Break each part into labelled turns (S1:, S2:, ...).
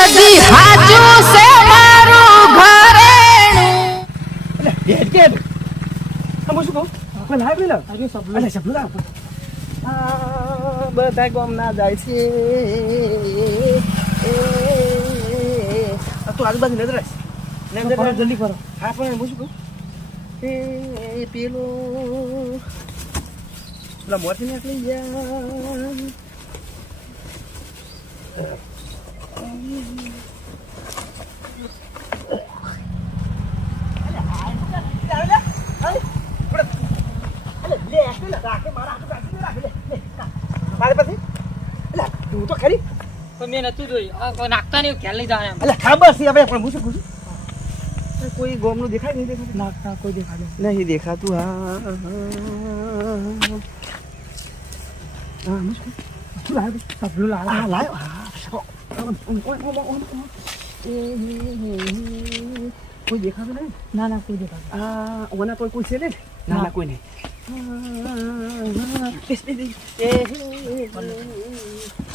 S1: જદી હાચું છે મારું ઘરેણું.
S2: હેડ કે આ હું શું કહું? આપણે લાવ લે અરે સબલું અરે સબલું લાવ. બધા ગોમ ના જાય છે. તું આજુબાજુ નજર રાખ. નજર.
S3: જલ્દી કરો
S2: હા પણ હું શું કહું? એ પેલું. પેલા મોરથી નીકળી ગયા મારે પાસે એટલે તું તો ખરી
S3: પણ મેં નતું જોયું. નાખતા નહીં ખ્યાલ નહીં જાણે.
S2: એટલે ખબર છે હવે પણ હું શું કહું કોઈ ગોમનું દેખાય નહીં દેખાતું?
S3: નાખતા કોઈ દેખાડે
S2: નહીં દેખાતું. કોઈ દેખાતું નહીં?
S3: ના ના કોઈ
S2: દેખાતું ઓના કોઈ કોઈ છે ને? ના. ના કોઈ નહીં.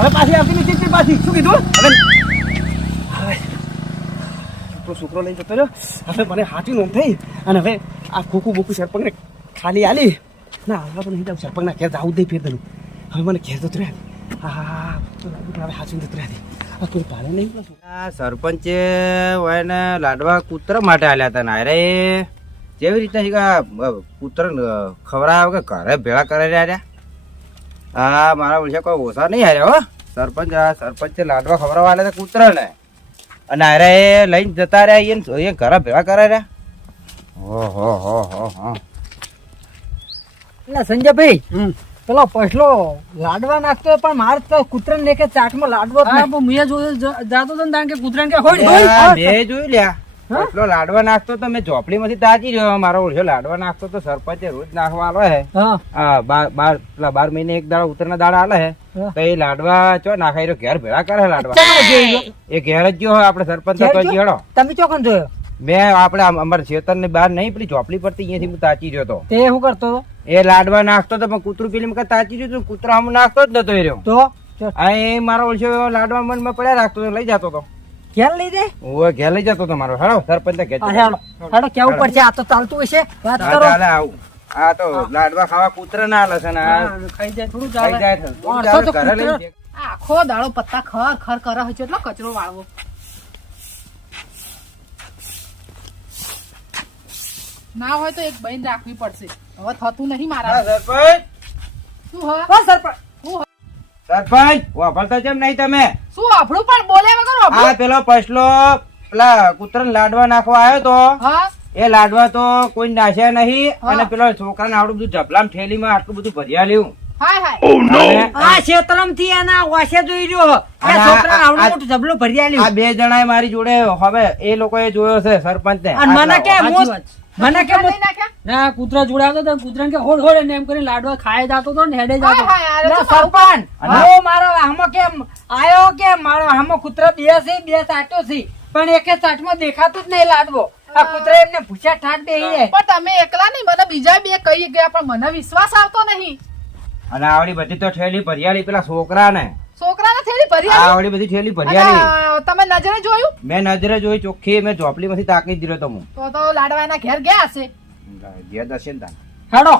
S2: હવે પાછી આવતી નથી તે પાછી. શું કીધું? હવે છોકરો છોકરો લઈને જતો રહ્યો. હવે મને હાથી નોંધ થઈ. અને હવે આ ખોખું બોકું સરપંચને ખાલી આલી. ના હવે તો નહીં જાઉં. સરપંચના ઘેર જાવું જ નહીં ફેર તને હવે મને ઘેર જતો રહ્યા. હા હા હવે હાચું જતો રહ્યા નહીં.
S4: સરપંચે એને લાડવા કૂતરા માટે આલ્યા હતા ને. અરે, જેવી રીતના કૂતર ખવડાવે કે ઘરે ભેળા કરે રહ્યા હા મારા ઓછા કોઈ ઓછા નહીં હારે હો. સરપંચ આ સરપંચ લાડવા ખવડાવવા આલ્યા હતા કૂતરાને. અને અરે એ લઈને જતા રહ્યા એને જોઈએ ઘરે ભેળા કરે રહ્યા. હો હો હો હો.
S3: એટલે સંજયભાઈ પેલો પછલો લાડવા નાખતો હોય પણ મારે તો કૂતરાને કે ચાટમાં લાડવો
S5: હા મેં જોયું જાતો ને તાણ કે કૂતરાને કે હોય
S3: હોય.
S4: આ લ્યા. એટલો લાડવા નાખતો તો મેં ચોપડીમાંથી તાજી રહ્યો મારો ઓળખ્યો લાડવા નાખતો તો સરપંચે રોજ નાખવા આલો હે. બાર પેલા બાર મહિને એક દાડા ઉતરના દાડા આલે હે. તો એ લાડવા ચો નાખાઈ રહ્યો? ઘેર ભેળા કરે લાડવા? એ ઘેર જ ગયો આપડે સરપંચ તો? હેડો.
S3: તમે ચોકન જોયો?
S4: મેં આપડે અમારા ખેતરની બહાર નહીં પેલી ચોપડી પરથી અહીંયાથી હું તાચી રહ્યો તો.
S3: તે શું કરતો
S4: એ લાડવા નાખતો તો પણ કૂતરું પેલી મેં તાચી રહ્યું હતું કૂતરા હમ નાખતો જ નતો એ રહ્યો.
S3: તો?
S4: એ મારો ઓળખ્યો લાડવા મનમાં પડ્યા રાખતો તો લઈ જતો તો
S3: ઘેર લઈ દે.
S4: હું ઘેર લઈ જતો તો હેડો સરપંચ ઘેર
S3: હેડો હેડો કેવું પડશે આ તો ચાલતું હશે. વાત કરો.
S4: આવું. આ તો લાડવા ખાવા કૂતરા ના આલે છે ને
S5: ખાઈ જાય થોડું
S4: ખાઈ જાય છે. તું
S3: માણસો
S4: ચાલ
S3: તો
S4: ઘરે લઈને
S5: આખો દાડો પત્તા ખર ખર કરે છે એટલો કચરો વાળવો. ના હોય તો એક બહેન રાખવી પડશે. હવે થતું નહીં મારા.
S4: સરપંચ.
S5: શું હવે?
S3: સરપંચ.
S4: સરપંચ વાપરતા કેમ નહીં તમે.
S5: શું આપણું પણ બોલે વગર
S4: આ પેલો પછલો પેલા કૂતરા લાડવા નાખવા આવ્યો તો.
S5: હા.
S4: એ લાડવા તો કોઈ નાશ્યા નહીં અને પેલો છોકરાને આવડું બધું જપલામ થેલીમાં આટલું બધું ભર્યા લ્યું.
S5: હાય હાય.
S4: અને
S3: આ ક્ષેત્રમથી એના વાસે જોઈ રહ્યો આ
S4: અને આ-
S3: છોકરાને આવડું
S4: આ-
S3: મોટું જબલું ભરી આલ્યું.
S4: આ બે જણાએ મારી જોડે હવે એ લોકોએ જોયો છે સરપંચ
S3: મને કે
S5: સાચી
S3: હું-
S5: વાત છે.
S3: મને કે
S5: કૂતરા લઈ નાખ્યા?
S6: ના કૂતરા જોડે તો કૂતરાને કે હોડ હોડ એમ કરીને લાડવા ખાય જતો હતો ને હેડે જતો.
S5: તો
S3: સરપંચ મારો આમો કેમ આયો કે મારો આમો કૂતરા બે છે બે સાટો છે પણ એકે સાટમાં દેખાતું જ નહીં લાડવો. આ કૂતરા એમને ભૂસા ઠાક દે
S5: પણ તમે એકલા નહીં મને બીજા બે કહી ગયા પણ મને વિશ્વાસ આવતો નહીં.
S4: અને આવડી બધી તો થેલી ભરિયાળી પેલા છોકરા ને
S5: છોકરાને થેલી ભરિયાળી?
S4: આવડી બધી થેલી ભરિયાળી.
S5: તમે નજરે જોયું?
S4: મેં નજરે જોઈ ચોખ્ખી મેં ચોપડી માંથી તાકી જ રહ્યો તો હું.
S5: તો તો લાડવાના ઘેર ગયા હશે.
S4: જે દશે ને
S3: હેડો.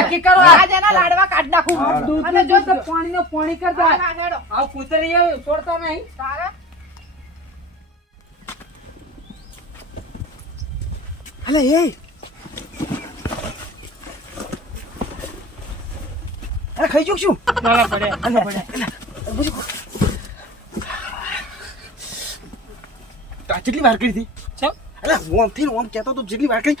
S3: નક્કી કરો
S5: આજ એના લાડવા કાઢ નાખું.
S3: દૂધ
S5: અને જો-
S3: તો પાણીનો પાણી કર દો.
S5: હેડો.
S3: આ કૂતરી છોડતા નહીં.
S5: તારે?
S2: અલે એ. અરે ખાઈ જોક છું અલે, અલે, busuk ko. તો આ જેટલી વાર કરી હતી
S6: ચમ.
S2: અલે ઓમથી ઓમ કહેતો તો જેટલી વાર કરી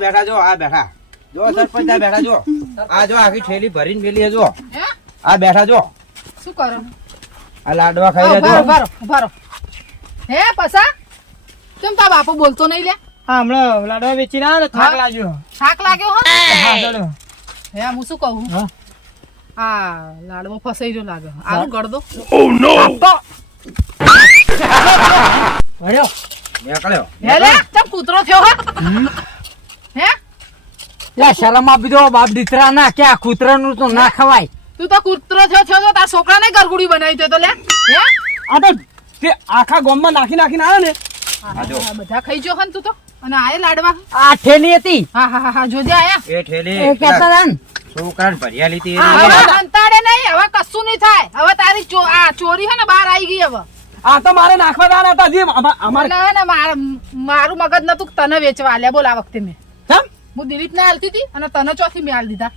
S4: બેઠા જો આ બેઠા જો સરપંચ આ બેઠા જો આ જો આખી થેલી ભરીને મેલી જો આ બેઠા જો
S5: શું કરો
S4: આ લાડવા ખાઈ રહ્યા.
S5: હે પસા કેમ તા બાપો બોલતો નહીં લે
S6: હમણાં લાડવા વેચી ના થાક લાગ્યો.
S5: થાક લાગ્યો હો?
S6: હે
S5: હું શું કહું?
S6: હા.
S5: આ લાડવો ફસાઈ રહ્યો લાગે. આનું ગળદો.
S6: અરે
S4: નીકળ્યો.
S5: હે લે ચમ કૂતરો થયો હે? હે?
S3: લે શરમ આપી દો બાપ દીકરા ના કે આ કૂતરાનું તો ના ખવાય.
S5: તું તો કૂતરો થયો થયો તો તાર છોકરાને ગરગુડી બનાવી દે તો લે. હે?
S2: આ તો તે આખા ગામમાં નાખી નાખીને આવે ને?
S5: આ બધા ખાઈ જો હન તું તો. અને આય લાડવા.
S3: આ ઠેલી હતી.
S5: હા હા હા હા જોજે આયા.
S4: એ ઠેલી.
S3: એ કેતા હતા ને.
S4: છોકરાને ભર્યા લીધી
S5: હવે અંતાડે નહીં હવે કશું નહીં થાય. હવે તારી ચો- આ ચોરી હે ને બહાર આવી ગઈ હવે.
S2: આ તો મારે નાખવા દાન હતા. જે અમા- અમારે
S5: એટલે હે ને માર- મારું મગજ નતું કે તને વેચવા આલ્યા. બોલ આ વખતે મેં.
S2: કેમ?
S5: હું દિલીપ ને આલતી હતી અને તને ચોથી મેં આલ દીધા.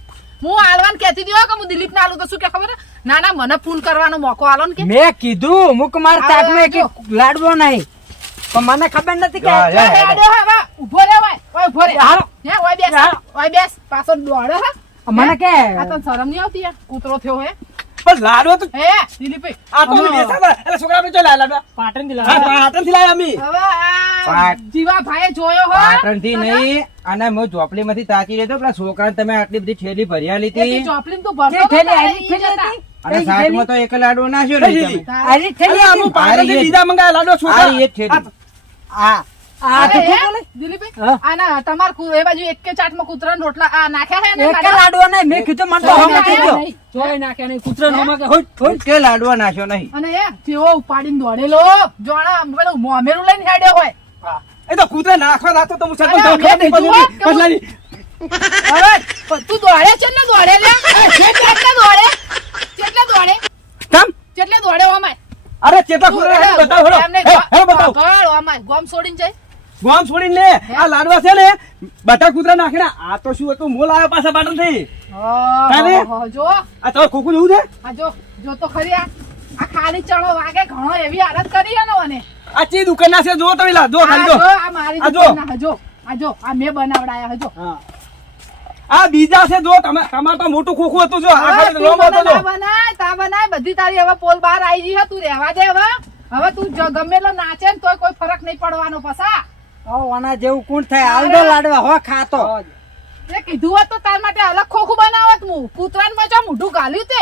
S5: હું આલવાન કહેતી દીધો કે હું દિલીપ ના આલું તો શું કે ખબર ના ના મને ફોન કરવાનો મોકો આલો ને કે.
S3: મેં કીધું મુક માર તાક મે
S5: કે
S3: લાડવો નહીં. પણ મને ખબર નથી કે
S5: ઊભો રે ઓય, ઓય ઊભો રે.
S3: હાલો.
S5: હે ઓય બેસ ઓય બેસ પાછો દોડે હે.
S3: મને કે
S5: આ તો શરમ નહીં આવતી યાર કૂતરો થયો હે?
S2: પણ લાડવો તો
S5: હે દિલીપભાઈ
S2: આ તો બેસા એટલે છોકરા આપણે ચલા લાડવા. પાટણથી
S6: લાવ્યા
S2: પાટણથી લાવ્યા અમે.
S5: હવે જીવા ભાઈ જોયો હો.
S4: પાટણથી નહીં. અને હું ઝોપડી માંથી તાકી લેતો પેલા છોકરા તમે આટલી બધી ઠેલી ભર્યા લીધી.
S5: તું તો ભરતો
S3: ઠેલી
S5: તારે
S3: ઠેલી હતી?
S4: અને સાઈડમાં તો એક લાડવો નાખ્યો નહીં તમે.
S2: અરે, અમુ
S3: હતી?
S2: પાટણથી
S4: આ
S2: બીજા મંગાયા લાડવા છોકરા.
S4: આ એ ઠેલી.
S3: આ આ તો?
S5: દિલીપભાઈ આના તમાર એ બાજુ એક કે ચાટમાં કૂતરાના રોટલા આ નાખ્યા હે ને
S3: એક
S5: લાડવા?
S3: નહીં મેં કીધું મને તો હમ થઈ ગયો
S6: જોઈ નાખ્યા નહીં કૂતરા નો કે હોટ હોટ
S4: કે લાડવા નાખ્યો નહીં?
S5: અને એ જેવો ઉપાડીને દોડેલો. જોણા પેલું મોમેરું લઈને હેડ્યો હોય.
S2: એ તો કૂતરા નાખવા નાખતો તો હું સરપંચ
S5: હું- હવે તું દોડે છે ને દોડે લે? કેટલા દોડે કેટલા દોડે.
S2: કેમ?
S5: કેટલા દોડે ઓમાય
S2: અરે
S5: કેટલા
S2: કૂતરા બતાવ હેડો. બતાવો.
S5: ગોળ ઓમાય ગોમ છોડીને જાય
S2: ગોમ છોડીને લે. આ લાડવા છે ને બટા કૂતરા નાખીને આ તો શું હતું? મોલ આવ્યો પાછા પાટણથી. તારે?
S5: ઓહો, જો.
S2: આ તો ખોખું જેવું છે?
S5: આ જો જો તો ખરી આ. ખાલી ચણો વાગે ઘણો એવી હાલત કરી ને મને.
S2: આ ચી દુકાન ના છે? જો તમે લા જો ખાલી જો
S5: આ મારી
S2: દુકાન
S5: ના હજો આ જો આ મે બનાવડાયા હજો
S2: હા. આ બીજા છે જો તમે તમાર તો મોટું ખોખું હતું જો આ ખાલી
S5: લો
S2: લોમ જો
S5: બનાય તા બનાય બધી તારી હવે પોલ બહાર આવી ગઈ છે તું રહેવા દે હવે. હવે તું જો ગમે એટલો નાચે ને તોય કોઈ ફરક નહીં પડવાનો પસા
S3: ઓ, આના જેવું કોણ થાય આલડો લાડવા હો ખાતો.
S5: એ કીધું હોત તો તાર માટે અલગ ખોખું બનાવત હું. કૂતરાને મેં જો મોઢું ગાલ્યું તે?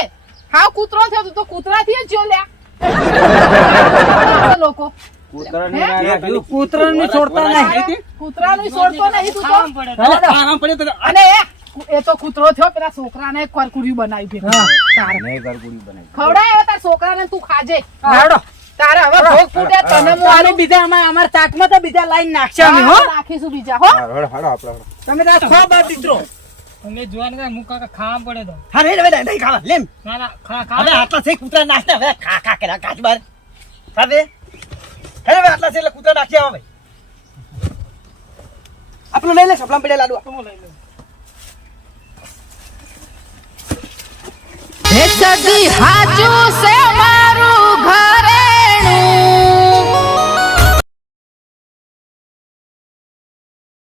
S5: હાવ કૂતરો થયો તું તો કૂતરાથી જ જો લ્યા. લોકો
S4: કૂતરાને
S5: હે?
S4: ના
S3: છોડતા નહીં
S5: છોડતો તું તો અને એ તો કૂતરો થયો પેલા છોકરા ને. તારે
S4: ગરગુડી બનાવી.
S5: ખવડાય હવે છોકરા ને તું ખાજે
S3: લાડો
S5: તારે હવે ભોગ ફૂટે તને હું
S3: અને બીજા અમાર અમાર ચાકમાં તો બીજા લાઈન નાખશે અમે હો
S5: રાખીશું બીજા હો
S4: હા, હળો, હળો,
S3: તમે તો ખો બાપ દીકરો
S6: તમે જોવાનું કે મુક કાકા ખાવા પડે તો
S2: હા રે હવે નહીં ખાવા લેમ
S6: ના ના ખા
S2: હવે આટલા છે કૂતરા નાખતા હવે ખા ખા કર્યા કાચ બાર હવે હવે આટલા છે એટલે કૂતરા નાખ્યા ભાઈ આપણું લઈ લે સપલા પડ્યા લાડુ
S1: હે સદી હાજુ સે મારું